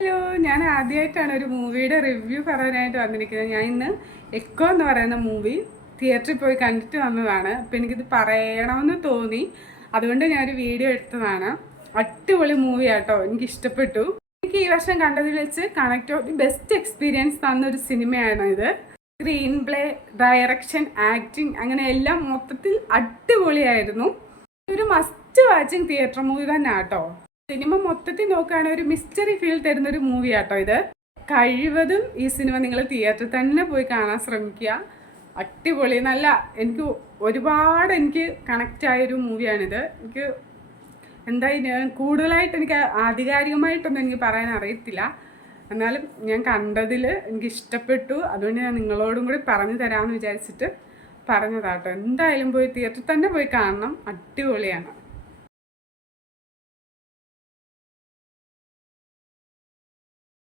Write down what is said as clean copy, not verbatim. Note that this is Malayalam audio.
ഹലോ, ഞാൻ ആദ്യമായിട്ടാണ് ഒരു മൂവിയുടെ റിവ്യൂ പറയാനായിട്ട് വന്നിരിക്കുന്നത്. ഞാൻ ഇന്ന് എക്കോ എന്ന് പറയുന്ന മൂവി തിയേറ്ററിൽ പോയി കണ്ടിട്ട് വന്നതാണ്. അപ്പോൾ എനിക്കിത് പറയണമെന്ന് തോന്നി, അതുകൊണ്ട് ഞാനൊരു വീഡിയോ എടുത്തതാണ്. അടിപൊളി മൂവിയാട്ടോ, എനിക്ക് ഇഷ്ടപ്പെട്ടു. എനിക്ക് ഈ വർഷം കണ്ടതിൽ വെച്ച് connect of the best experience തന്നൊരു സിനിമയാണ് ഇത്. സ്ക്രീൻ പ്ലേ, ഡയറക്ഷൻ, ആക്ടിങ്, അങ്ങനെ എല്ലാം മൊത്തത്തിൽ അടിപൊളിയായിരുന്നു. ഒരു മസ്റ്റ് വാച്ചിങ് തിയേറ്റർ മൂവി തന്നെ ആട്ടോ. സിനിമ മൊത്തത്തിൽ നോക്കുകയാണെങ്കിൽ ഒരു മിസ്റ്ററി ഫീൽ തരുന്നൊരു മൂവിയാട്ടോ ഇത്. കഴിവതും ഈ സിനിമ നിങ്ങൾ തിയേറ്ററിൽ തന്നെ പോയി കാണാൻ ശ്രമിക്കുക. അടിപൊളി, നല്ല, എനിക്ക് ഒരുപാട് കണക്റ്റ് ആയൊരു മൂവിയാണിത്. എനിക്ക് കൂടുതലായിട്ട് എനിക്ക് ആധികാരികമായിട്ടൊന്നും എനിക്ക് പറയാൻ അറിയത്തില്ല. എന്നാലും ഞാൻ കണ്ടതിൽ എനിക്ക് ഇഷ്ടപ്പെട്ടു. അതുകൊണ്ട് ഞാൻ നിങ്ങളോടും കൂടി പറഞ്ഞു തരാമെന്ന് വിചാരിച്ചിട്ട് പറഞ്ഞതാട്ടോ. എന്തായാലും പോയി തിയേറ്ററിൽ തന്നെ പോയി കാണണം, അടിപൊളിയാണ്.